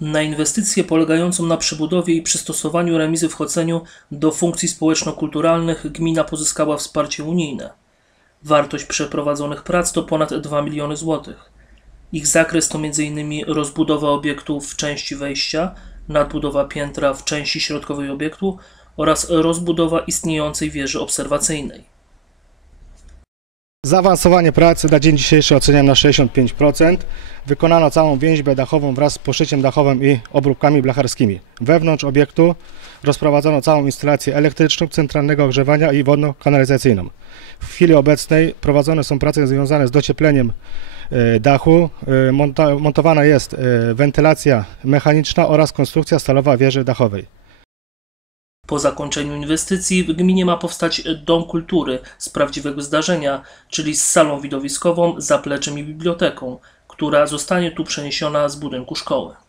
Na inwestycję polegającą na przebudowie i przystosowaniu remizy w Choceniu do funkcji społeczno-kulturalnych gmina pozyskała wsparcie unijne. Wartość przeprowadzonych prac to ponad 2 miliony złotych. Ich zakres to m.in. rozbudowa obiektu w części wejścia, nadbudowa piętra w części środkowej obiektu oraz rozbudowa istniejącej wieży obserwacyjnej. Zaawansowanie pracy na dzień dzisiejszy oceniam na 65%. Wykonano całą więźbę dachową wraz z poszyciem dachowym i obróbkami blacharskimi. Wewnątrz obiektu rozprowadzono całą instalację elektryczną, centralnego ogrzewania i wodno-kanalizacyjną. W chwili obecnej prowadzone są prace związane z dociepleniem e, dachu. E, monta- montowana jest e, wentylacja mechaniczna oraz konstrukcja stalowa wieży dachowej. Po zakończeniu inwestycji w gminie ma powstać Dom Kultury z prawdziwego zdarzenia, czyli z salą widowiskową, zapleczem i biblioteką, która zostanie tu przeniesiona z budynku szkoły.